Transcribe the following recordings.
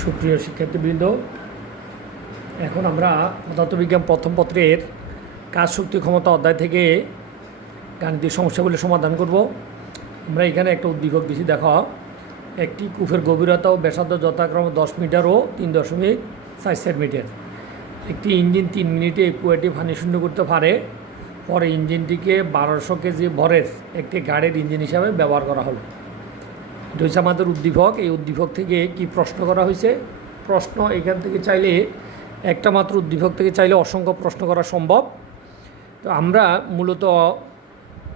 সুপ্রিয় শিক্ষার্থীবৃন্দ, এখন আমরা পদার্থবিজ্ঞান প্রথম পত্রের কাজ শক্তি ক্ষমতা অধ্যায় থেকে গাণিতিক সমস্যাগুলি সমাধান করব। আমরা এখানে একটা উদ্দীপক দিচ্ছি, দেখো একটি কূপের গভীরতা ও ব্যাসার্ধ যথাক্রমে 10 মিটার ও 3.4 মিটার। একটি ইঞ্জিন 3 মিনিটে এই কুয়াটি পানি শূন্য করতে পারে। পরে ইঞ্জিনটিকে 1200 কেজি ভরের একটি গাড়ির ইঞ্জিন হিসাবে ব্যবহার করা হলো। এটা হচ্ছে আমাদের উদ্দীপক। এই উদ্দীপক থেকে কি প্রশ্ন করা হয়েছে? প্রশ্ন এখান থেকে চাইলে একটা মাত্র উদ্দীপক থেকে চাইলে অসংখ্য প্রশ্ন করা সম্ভব। তো আমরা মূলত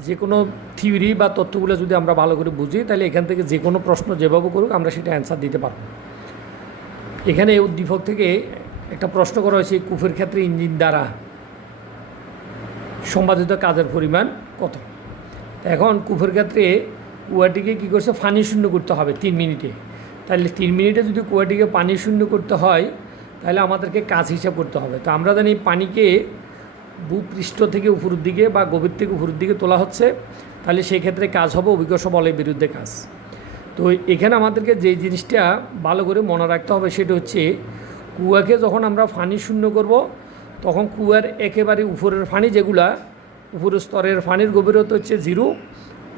যে কোনো থিওরি বা তথ্যগুলো যদি আমরা ভালো করে বুঝি, তাহলে এখান থেকে যে কোনো প্রশ্ন যেভাবে করুক আমরা সেটা অ্যান্সার দিতে পারব। এখানে এই উদ্দীপক থেকে একটা প্রশ্ন করা হয়েছে, কূপের ক্ষেত্রে ইঞ্জিন দ্বারা সম্পাদিত কাজের পরিমাণ কত। এখন কূপের ক্ষেত্রে কুয়াটিকে কী করছে, পানি শূন্য করতে হবে 3 মিনিটে। তাহলে 3 মিনিটে যদি কুয়াটিকে পানি শূন্য করতে হয়, তাহলে আমাদেরকে কাজ হিসাব করতে হবে। তো আমরা জানি পানিকে ভূপৃষ্ঠ থেকে উপরের দিকে বা গভীর থেকে উপরের দিকে তোলা হচ্ছে, তাহলে সেই ক্ষেত্রে কাজ হবে অভিকর্ষ বলের বিরুদ্ধে কাজ। তো এখানে আমাদেরকে যে জিনিসটা ভালো করে মনে রাখতে হবে সেটা হচ্ছে, কুয়াকে যখন আমরা পানি শূন্য করব, তখন কুয়ার একেবারে উপরের পানি যেগুলা, উপরের স্তরের পানির গভীরতা হচ্ছে 0,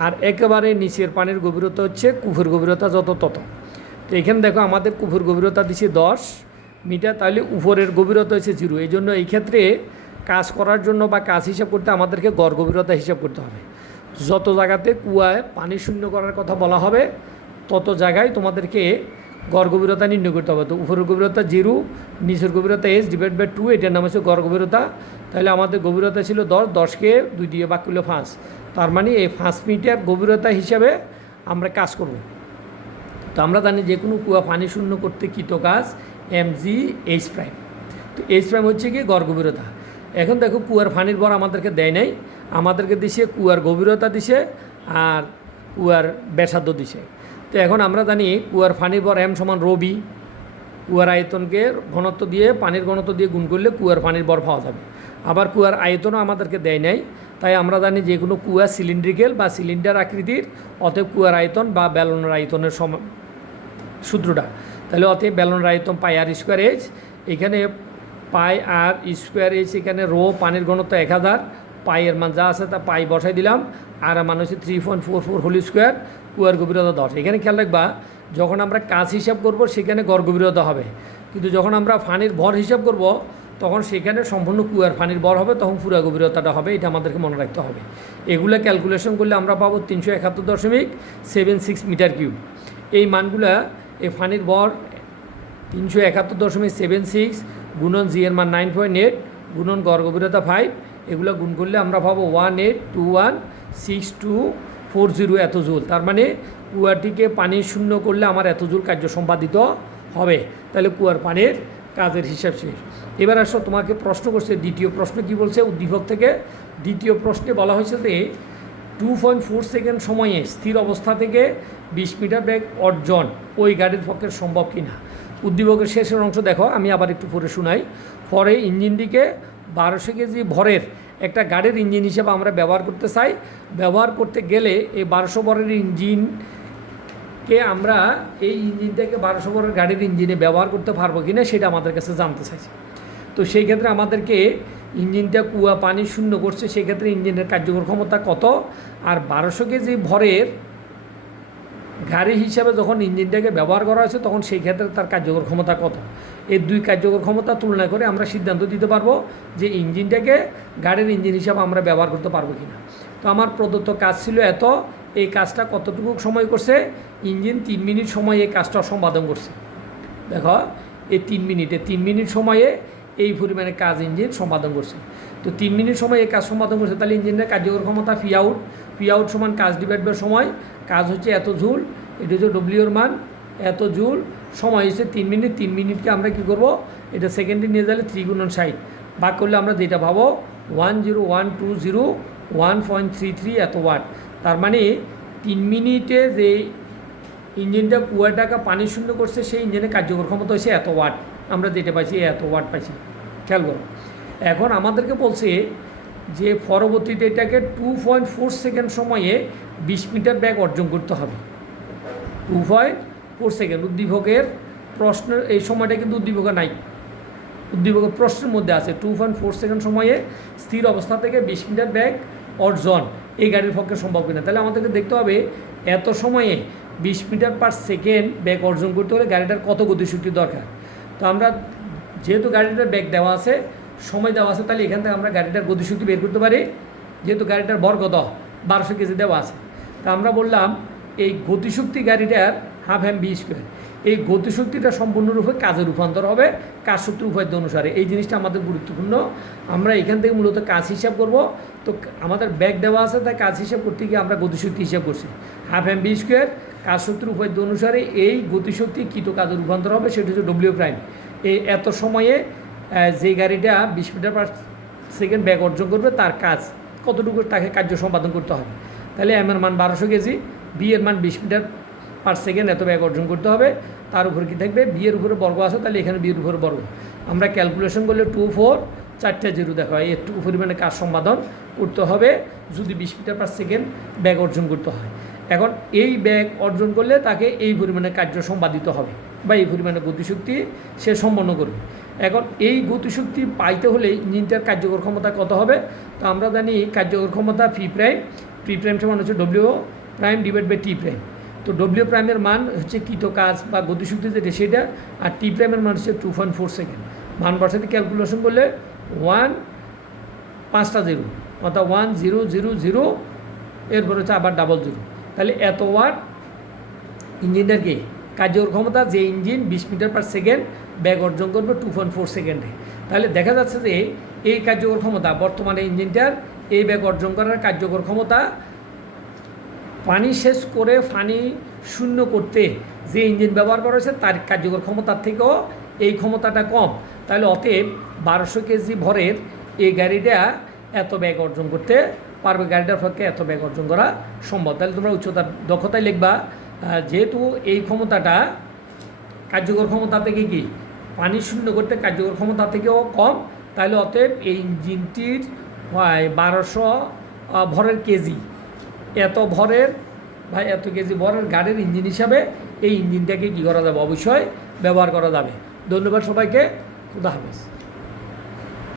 আর একেবারে নিচের পানির গভীরতা হচ্ছে কূপের গভীরতা যত তত। তো এখানে দেখো আমাদের কূপের গভীরতা দিচ্ছে 10 মিটার, তাহলে উপরের গভীরতা হচ্ছে 0। এই জন্য এই ক্ষেত্রে কাজ করার জন্য বা কাজ হিসাব করতে আমাদেরকে গড় গভীরতা হিসাব করতে হবে। যত জায়গাতে কুয়ায় পানি শূন্য করার কথা বলা হবে, তত জায়গায় তোমাদেরকে গড় গভীরতা নির্ণয় করতে হবে। তো উপরের গভীরতা 0, নিচের গভীরতা h/2, এটার নাম হচ্ছে গড় গভীরতা। তাহলে আমাদের গভীরতা ছিল 10, 10কে 2 দিয়ে ভাগ করলে 5। তার মানে এই 5 মিটার গভীরতা হিসাবে আমরা কাজ করব। তো আমরা জানি যে কোনো কুয়া পানি শূন্য করতে কৃত কাজ mgh'। তো h' হচ্ছে কি গড় গভীরতা। এখন দেখো কুয়ার পানির ভর আমাদেরকে দেয় নাই, আমাদেরকে দিছে কুয়ার গভীরতা দিছে আর কুয়ার ব্যাসার্ধ দিছে। তো এখন আমরা জানি কুয়ার পানির ভর m = ρ b। কুয়ার আয়তনকে ঘনত্ব দিয়ে, পানির ঘনত্ব দিয়ে গুণ করলে কুয়ার পানির ভর পাওয়া যাবে। আবার কুয়ার আয়তনও আমাদেরকে দেয় নাই, তাই আমরা জানি যে কোনো কুয়া সিলিন্ড্রিক্যাল বা সিলিন্ডার আকৃতির, অতএব কুয়ার আয়তন বা ব্যালনের আয়তনের সূত্রটা, তাহলে অতএব ব্যালনের আয়তন πr²h। এখানে πr²h, এখানে রো পানির ঘনত্ব 1000, পাইয়ের মান যা আছে তা পাই বসাই দিলাম, আর মান হচ্ছে 3.44² কুয়ার গভীরতা 10। এখানে খেয়াল রাখবা, যখন আমরা কাজ হিসাব করব সেখানে গড় গভীরতা হবে, কিন্তু যখন আমরা পানির ভর হিসাব করব তখন সেখানে সম্পূর্ণ কুয়ার পানির ভর হবে, তখন পুরা গভীরতাটা হবে। এটা আমাদেরকে মনে রাখতে হবে। এগুলো ক্যালকুলেশন করলে আমরা পাবো 371.76 মিটার কিউব। এই মানগুলা, এই পানির ভর 371.76 গুণন জি এর মান 9.8 গুণন গড় গভীরতা 5, এগুলো গুণ করলে আমরা পাবো 18216240 এত জুল। তার মানে কুয়াটিকে পানি শূন্য করলে আমার এত জুল কার্য সম্পাদিত হবে। তাহলে কুয়ার পানির কাজের হিসাব শেষ। এবার আসো, তোমাকে প্রশ্ন করছে, দ্বিতীয় প্রশ্ন কি বলছে উদ্দীপক থেকে। দ্বিতীয় প্রশ্নে বলা হয়েছে যে 2.4 সেকেন্ড সময়ে স্থির অবস্থা থেকে 20 মিটার বেগ অর্জন ওই গাড়ির পক্ষে সম্ভব কিনা। উদ্দীপকের শেষের অংশ দেখো, আমি আবার একটু পরে শোনাই। পরে ইঞ্জিনটিকে 1200 কেজি ভরের একটা গাড়ির ইঞ্জিন হিসেবে আমরা ব্যবহার করতে চাই। ব্যবহার করতে গেলে এই 1200 ভরের ইঞ্জিনকে আমরা, এই ইঞ্জিনটাকে 1200 ভরের গাড়ির ইঞ্জিনে ব্যবহার করতে পারবো কিনা সেটা আমাদের কাছে জানতে চাইছে। তো সেই ক্ষেত্রে আমাদেরকে ইঞ্জিনটা কুয়া পানি শূন্য করছে, সেক্ষেত্রে ইঞ্জিনের কার্যকর ক্ষমতা কত, আর 1200 কেজি ভরের গাড়ি হিসাবে যখন ইঞ্জিনটাকে ব্যবহার করা হয়েছে তখন সেই ক্ষেত্রে তার কার্যকর ক্ষমতা কত। এই দুই কার্যকর ক্ষমতা তুলনা করে আমরা সিদ্ধান্ত দিতে পারবো যে ইঞ্জিনটাকে গাড়ির ইঞ্জিন হিসাবে আমরা ব্যবহার করতে পারবো কিনা। তো আমার প্রদত্ত কাজ ছিল এত, এই কাজটা কতটুকু সময় করছে, ইঞ্জিন 3 মিনিট সময় এই কাজটা সম্পাদন করছে। দেখো এই 3 মিনিট সময়ে এই পরিমাণে কাজ ইঞ্জিন সম্পাদন করছে। তো 3 মিনিট সময় এই কাজ সম্পাদন করছে, তাহলে ইঞ্জিনের কার্যকর ক্ষমতা পি আউট সমান কাজ ডিভাইড সময়। কাজ হচ্ছে এত জুল, এটা হচ্ছে ডব্লিউর মান এত জুল, সময় হচ্ছে 3 মিনিট। 3 মিনিটকে আমরা কী করব, এটা সেকেন্ডে নিয়ে গেলে 3 × 60 ভাগ করলে আমরা যেটা পাবো 10120 এত ওয়াট। তার মানে 3 মিনিটে যে ইঞ্জিনটা কুয়াটাকে পানি শূন্য করছে সেই ইঞ্জিনের কার্যকর ক্ষমতা হচ্ছে এত ওয়াট। আমরা যেটা পাইছি এত ওয়াট পাইছি। খেয়াল করো, এখন আমাদেরকে বলছে যে পরবর্তীতে এটাকে 2.4 সেকেন্ড সময়ে 20 মিটার বেগ অর্জন করতে হবে। 2.4 সেকেন্ড, উদ্দীপকের প্রশ্নের এই সময়টা কিন্তু উদ্দীপক নাই, উদ্দীপক প্রশ্নের মধ্যে আছে 2.4 সেকেন্ড সময়ে স্থির অবস্থা থেকে 20 মিটার বেগ অর্জন এই গাড়ির পক্ষে সম্ভব কিনা। তাহলে আমাদেরকে দেখতে হবে এত সময়ে 20 মিটার পার সেকেন্ড বেগ অর্জন করতে হলে গাড়িটার কত গতিশক্তি দরকার। তো আমরা যেহেতু গাড়িটার বেগ দেওয়া আছে, সময় দেওয়া আছে, তাহলে এখান থেকে আমরা গাড়িটার গতিশক্তি বের করতে পারি। যেহেতু গাড়িটার ভর কত 1200 কেজি দেওয়া আছে, তা আমরা বললাম এই গতিশক্তি গাড়িটার হাফ এম বি স্কোয়ার, এই গতিশক্তিটা সম্পূর্ণরূপে কাজে রূপান্তর হবে কাজ সূত্র উপাদ্য অনুসারে। এই জিনিসটা আমাদের গুরুত্বপূর্ণ। আমরা এখান থেকে মূলত কাজ হিসাব করব। তো আমাদের ব্যাগ দেওয়া আছে, তাই কাজ হিসাব করতে গিয়ে আমরা গতিশক্তি হিসাব করছি হাফ এম বি স্কোয়ার। কাজ সূত্র উপাদ্য অনুসারে এই গতিশক্তি কৃত কাজে রূপান্তর হবে, সেটা হচ্ছে ডব্লিউ প্রাইম। এই এত সময়ে যে গাড়িটা 20 মিটার পার সেকেন্ড ব্যাগ অর্জন করবে তার কাজ কতটুকু তাকে কার্য সম্পাদন করতে হবে। তাহলে এম এর মান 1200 কেজি, বি এর মান 20 মিটার পার সেকেন্ড এত ব্যাগ অর্জন করতে হবে। তার উপরে কী থাকবে, বি এর উপরে বর্গ আছে, তাহলে এখানে বি এর উপরে বর্গ। আমরা ক্যালকুলেশন করলে 2 4 4টা জিরো দেখা হয়, একটু পরিমাণে কাজ সম্পাদন করতে হবে যদি 20 মিটার পার সেকেন্ড ব্যাগ অর্জন করতে হয়। এখন এই ব্যাগ অর্জন করলে তাকে এই পরিমাণে কার্য সম্পাদিত হবে বা এই পরিমাণে গতিশক্তি সে সম্পন্ন করবে। এখন এই গতিশক্তি পাইতে হলে ইঞ্জিনটার কার্যকর ক্ষমতা কত হবে। তো আমরা জানি কার্যকর ক্ষমতা পি প্রাইম সমান হচ্ছে W prime divide by T prime. তো ডব্লিউ প্রাইমের মান হচ্ছে কৃত কাজ বা গতিশক্তি যেটা সেটা, আর টি প্রাইমের মান হচ্ছে 2.4 সেকেন্ড। মান বসাতে ক্যালকুলেশন করলে 5টা জিরো, অর্থাৎ 1000, এরপর হচ্ছে আবার ডাবল জিরো। তাহলে এত ওয়াট ইঞ্জিনটার কি কার্যকর ক্ষমতা, যে ইঞ্জিন 20 মিটার পার সেকেন্ড ব্যাগ অর্জন করবে 2.4 সেকেন্ডে। তাহলে দেখা যাচ্ছে যে এই কার্যকর ক্ষমতা বর্তমানে ইঞ্জিনটার এই ব্যাগ অর্জন করার কার্যকর ক্ষমতা পানি শেষ করে পানি শূন্য করতে যে ইঞ্জিন ব্যবহার করা হয়েছে তার কার্যকর ক্ষমতার থেকেও এই ক্ষমতাটা কম। তাহলে অতএব 1200 কেজি ভরের এই গাড়িটা এত ব্যাগ অর্জন করতে পারবে, গাড়িটার পক্ষে এত ব্যাগ অর্জন করা সম্ভব। তাহলে তোমরা উচ্চতার দক্ষতায় লিখবা, যেহেতু এই ক্ষমতাটা কার্যকর ক্ষমতা থেকে কি পানি শূন্য করতে কার্যকর ক্ষমতা থেকেও কম, তাহলে অতএব এই ইঞ্জিনটির 1200 ভরের কেজি, এত ভরের বা এত কেজি ভরের গাড়ির ইঞ্জিন হিসাবে এই ইঞ্জিনটাকে কী করা যাবে, অবশ্যই ব্যবহার করা যাবে। ধন্যবাদ সবাইকে, খুদা হাফেজ।